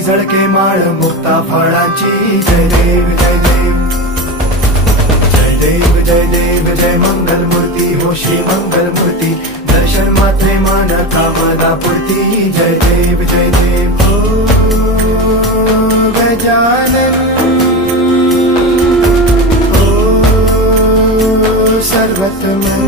झळके माळ मुक्ता फळाची. जय देव जय देव जय देव जय देव जय मंगल मूर्ती हो श्री मंगल मूर्ती. दर्शन मात्रे मन कामदा पूर्ती. जय देव जय देव. ओ गजानन ओ सर्वतम